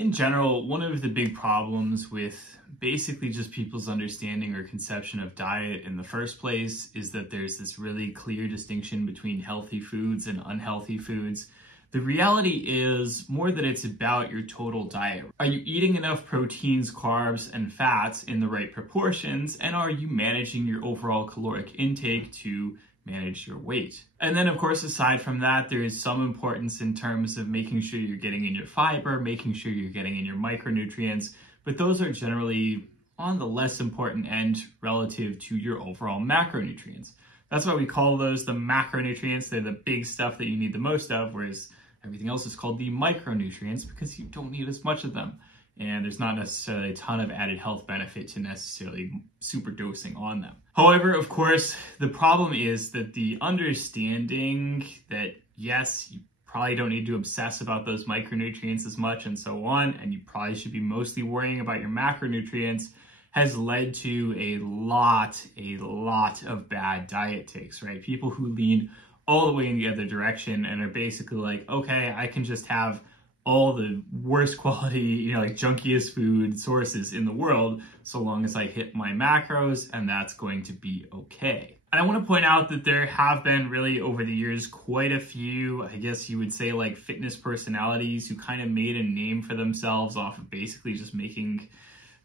In general, one of the big problems with basically just people's understanding or conception of diet in the first place is that there's this really clear distinction between healthy foods and unhealthy foods. The reality is more that it's about your total diet. Are you eating enough proteins, carbs, and fats in the right proportions? And are you managing your overall caloric intake to manage your weight? And then, of course, aside from that, there is some importance in terms of making sure you're getting in your fiber, making sure you're getting in your micronutrients, but those are generally on the less important end relative to your overall macronutrients. That's why we call those the macronutrients. They're the big stuff that you need the most of, whereas everything else is called the micronutrients because you don't need as much of them. And there's not necessarily a ton of added health benefit to necessarily super dosing on them. However, of course, the problem is that the understanding that, yes, you probably don't need to obsess about those micronutrients as much and so on, and you probably should be mostly worrying about your macronutrients, has led to a lot of bad diet takes, right? People who lean all the way in the other direction and are basically like, okay, I can just have all the worst quality, like junkiest food sources in the world, so long as I hit my macros, and that's going to be okay. And I want to point out that there have been really over the years quite a few, I guess you would say, like fitness personalities who kind of made a name for themselves off of basically just making,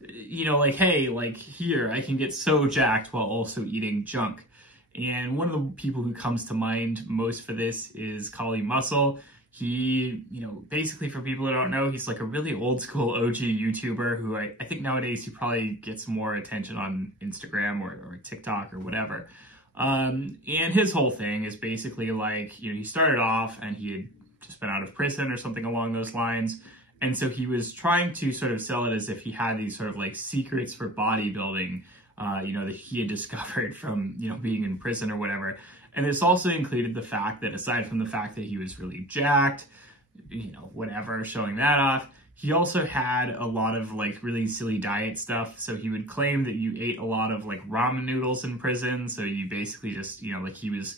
like, hey, like here, I can get so jacked while also eating junk. And one of the people who comes to mind most for this is Kali Muscle. He, basically for people who don't know, he's like a really old school OG YouTuber who I think nowadays he probably gets more attention on Instagram or TikTok or whatever. And his whole thing is basically like, he started off and he had just been out of prison or something along those lines. And so he was trying to sort of sell it as if he had these sort of like secrets for bodybuilding, that he had discovered from, being in prison or whatever. And this also included the fact that aside from the fact that he was really jacked, whatever, showing that off, he also had a lot of like really silly diet stuff. So he would claim that you ate a lot of like ramen noodles in prison. So you basically just, like he was,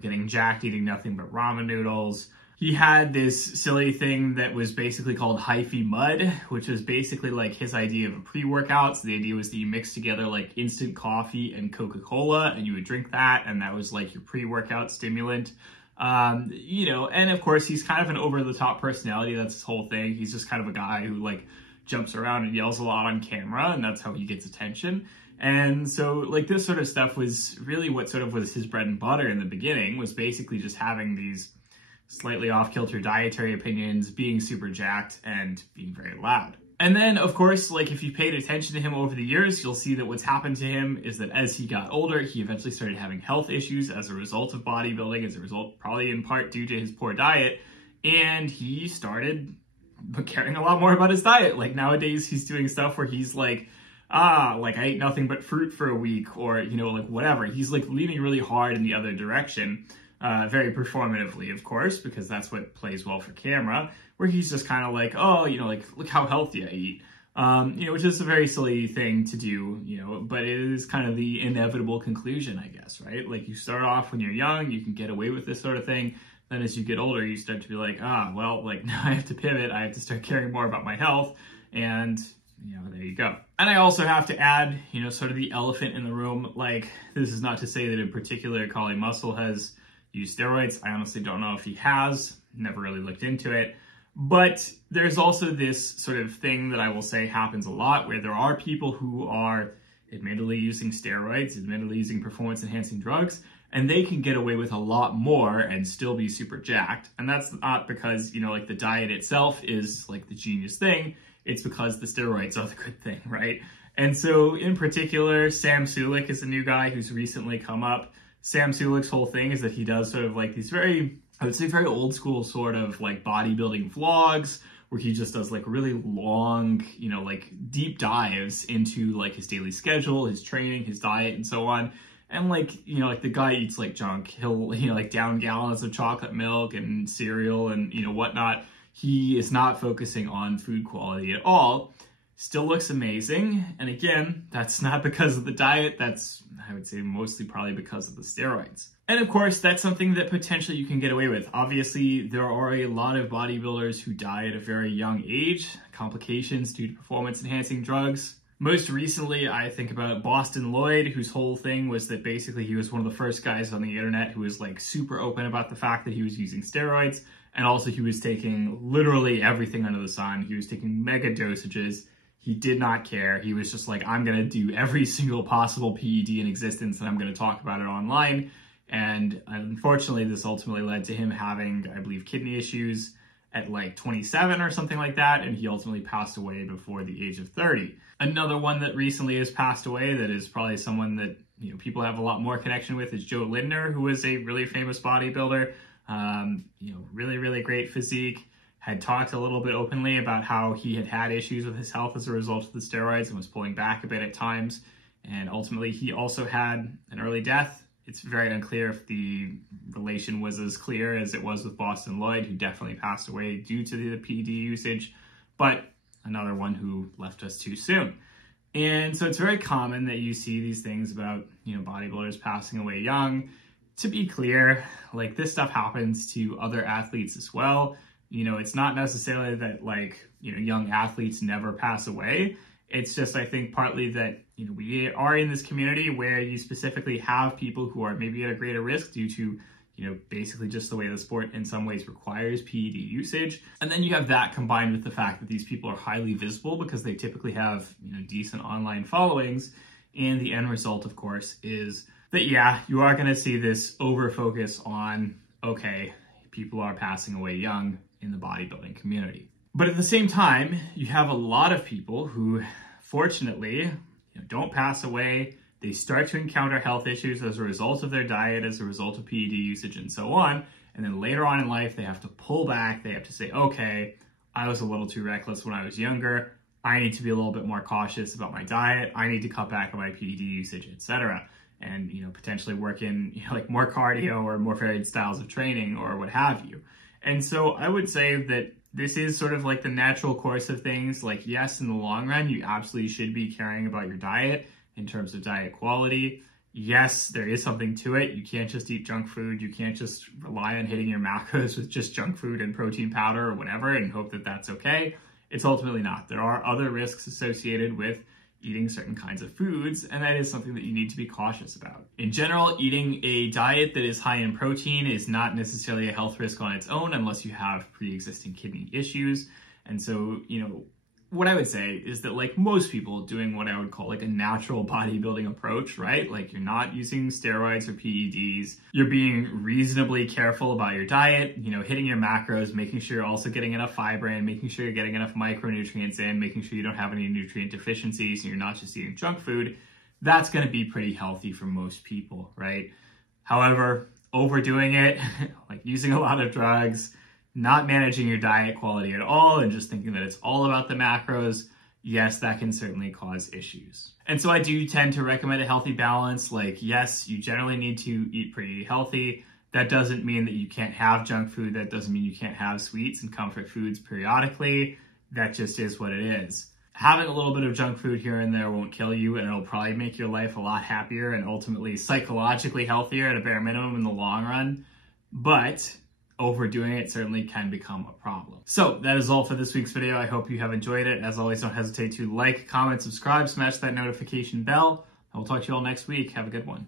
getting jacked, eating nothing but ramen noodles. He had this silly thing that was basically called hyphy mud, which was basically like his idea of a pre-workout. So the idea was that you mix together like instant coffee and Coca-Cola and you would drink that, and that was like your pre-workout stimulant. And of course he's kind of an over-the-top personality. That's his whole thing. He's just kind of a guy who like jumps around and yells a lot on camera, and that's how he gets attention. And so like this sort of stuff was really what sort of was his bread and butter in the beginning, was basically just having these slightly off-kilter dietary opinions, being super jacked, and being very loud. And then, of course, like if you paid attention to him over the years, you'll see that what's happened to him is that as he got older, he eventually started having health issues as a result of bodybuilding, as a result, probably in part due to his poor diet, and he started caring a lot more about his diet. Like nowadays, he's doing stuff where he's like, like I ate nothing but fruit for a week, or, like whatever. He's like leaning really hard in the other direction. Very performatively, of course, because that's what plays well for camera, where he's just kind of like, oh, like, look how healthy I eat, which is a very silly thing to do, but it is kind of the inevitable conclusion, I guess, right? Like you start off when you're young, you can get away with this sort of thing. Then as you get older, you start to be like, well, like now I have to pivot. I have to start caring more about my health. And there you go. And I also have to add, sort of the elephant in the room. Like, this is not to say that in particular, Kali Muscle has used steroids. I honestly don't know if he has, never really looked into it. But there's also this sort of thing that I will say happens a lot, where there are people who are admittedly using steroids, admittedly using performance enhancing drugs, and they can get away with a lot more and still be super jacked. And that's not because, like the diet itself is like the genius thing. It's because the steroids are the good thing, right? And so in particular, Sam Sulek is a new guy who's recently come up. Sam Sulek's whole thing is that he does sort of like these very, I would say very old school sort of like bodybuilding vlogs, where he just does like really long, like deep dives into like his daily schedule, his training, his diet, and so on. And like, like the guy eats like junk. He'll, like down gallons of chocolate milk and cereal and, whatnot. He is not focusing on food quality at all. still looks amazing. And again, that's not because of the diet. That's, I would say, mostly probably because of the steroids. And of course, that's something that potentially you can get away with. Obviously, there are a lot of bodybuilders who die at a very young age, complications due to performance-enhancing drugs. Most recently, I think about Boston Lloyd, whose whole thing was that basically he was one of the first guys on the internet who was like super open about the fact that he was using steroids. And also he was taking literally everything under the sun. He was taking mega dosages. He did not care. He was just like, I'm going to do every single possible PED in existence and I'm going to talk about it online. And unfortunately, this ultimately led to him having, I believe, kidney issues at like 27 or something like that. And he ultimately passed away before the age of 30. Another one that recently has passed away that is probably someone that, you know, people have a lot more connection with is Joe Lindner, who was a really famous bodybuilder, you know, really great physique, had talked a little bit openly about how he had issues with his health as a result of the steroids and was pulling back a bit at times. And ultimately, he also had an early death. It's very unclear if the relation was as clear as it was with Boston Lloyd, who definitely passed away due to the PED usage, but another one who left us too soon. And so it's very common that you see these things about, you know, bodybuilders passing away young. To be clear, like, this stuff happens to other athletes as well. You know, it's not necessarily that, like, you know, young athletes never pass away. It's just, I think, partly that, you know, we are in this community where you specifically have people who are maybe at a greater risk due to, you know, basically just the way the sport in some ways requires PED usage. And then you have that combined with the fact that these people are highly visible because they typically have, you know, decent online followings. And the end result, of course, is that, yeah, you are going to see this over focus on, okay, people are passing away young in the bodybuilding community. But at the same time, you have a lot of people who, fortunately, you know, don't pass away. They start to encounter health issues as a result of their diet, as a result of PED usage, and so on. And then later on in life, they have to pull back. They have to say, okay, I was a little too reckless when I was younger. I need to be a little bit more cautious about my diet. I need to cut back on my PED usage, etc. And, you know, potentially work in, you know, like more cardio or more varied styles of training or what have you. And so I would say that this is sort of like the natural course of things. Like, yes, in the long run, you absolutely should be caring about your diet in terms of diet quality. Yes, there is something to it. You can't just eat junk food. You can't just rely on hitting your macros with just junk food and protein powder or whatever and hope that that's okay. It's ultimately not. There are other risks associated with eating certain kinds of foods, and that is something that you need to be cautious about. In general, eating a diet that is high in protein is not necessarily a health risk on its own unless you have pre-existing kidney issues. And so, you know, what I would say is that, like, most people doing what I would call like a natural bodybuilding approach, right? Like, you're not using steroids or PEDs. You're being reasonably careful about your diet, you know, hitting your macros, making sure you're also getting enough fiber in, making sure you're getting enough micronutrients in, making sure you don't have any nutrient deficiencies and you're not just eating junk food. That's going to be pretty healthy for most people, right? However, overdoing it, like using a lot of drugs, not managing your diet quality at all, and just thinking that it's all about the macros, yes, that can certainly cause issues. And so I do tend to recommend a healthy balance. Like, yes, you generally need to eat pretty healthy. That doesn't mean that you can't have junk food. That doesn't mean you can't have sweets and comfort foods periodically. That just is what it is. Having a little bit of junk food here and there won't kill you, and it'll probably make your life a lot happier and ultimately psychologically healthier at a bare minimum in the long run. But overdoing it certainly can become a problem. So that is all for this week's video. I hope you have enjoyed it. As always, don't hesitate to like, comment, subscribe, smash that notification bell. I will talk to you all next week. Have a good one.